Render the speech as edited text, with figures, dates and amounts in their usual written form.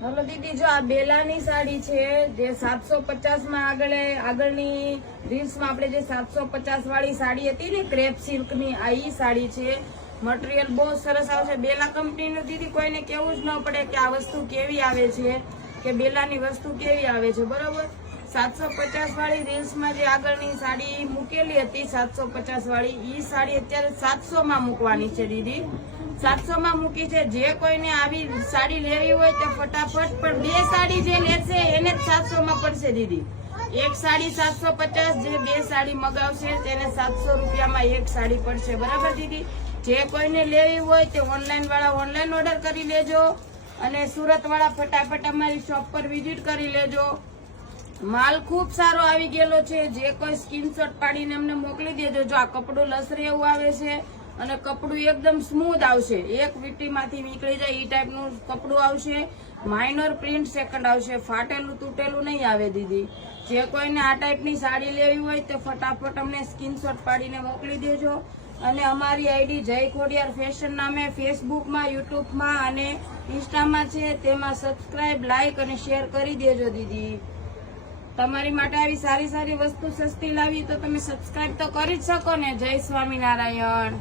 Hello દીદી, જો આ બેલાની સાડી છે જે 750 માં આગળની રીલ્સમાં આપણે જે 750 વાળી સાડી હતી ને ક્રેપ સિલ્ક ની, આ ઈ સાડી છે. મટીરિયલ બહુ સરસ આવશે. બેલા કંપનીનું દીદી કોઈને કેવું જ ન પડે કે આ વસ્તુ કેવી આવે છે, કે બેલાની વસ્તુ કેવી આવે છે, બરોબર. 750 વાળી રીલ્સમાં જે આગળની સાડી મૂકેલી હતી 750 વાળી, ઈ સાડી અત્યારે 700 માં મૂકવાની છે દીદી. 700 માં મૂકી છે. જે કોઈને આવી સાડી લેવી હોય તો ફટાફટ, પણ બે સાડી જે લેશે એને જ 700 માં પડશે દીદી. એક સાડી 750, જે બે સાડી મગાવશે તેને 700 રૂપિયામાં એક સાડી પડશે, બરાબર દીદી. જે કોઈને લેવી હોય તે ઓનલાઈન વાળા ઓનલાઈન ઓર્ડર કરી લેજો, અને સુરત વાળા ફટાફટ અમારી શોપ પર વિઝિટ કરી લેજો. માલ ખૂબ સારો આવી ગયેલો છે. જે કોઈ સ્ક્રીનશોટ પાડીને અમને મોકલી દેજો. જો આ કપડું લસરે એવું આવે છે, અને કપડું એકદમ સ્મૂથ આવશે, એક વીટીમાંથી નીકળી જાય એ ટાઈપનું કપડું આવશે. માઇનર પ્રિન્ટ સેકન્ડ આવશે, ફાટેલું તૂટેલું નહીં આવે દીદી. જે કોઈને આ ટાઈપની સાડી લેવી હોય તો ફટાફટ અમને સ્ક્રીનશોટ પાડીને મોકલી દેજો. અને અમારી આઈડી જય ખોડિયાર ફેશન નામે ફેસબુકમાં, યુટ્યુબમાં અને ઇન્સ્ટામાં છે. તેમાં સબસ્ક્રાઇબ, લાઇક અને શેર કરી દેજો દીદી. તમારી માટે આવી સારી સારી વસ્તુ સસ્તી લાવી તો તમે સબસ્ક્રાઇબ તો કરી જ શકો ને. જય સ્વામિનારાયણ.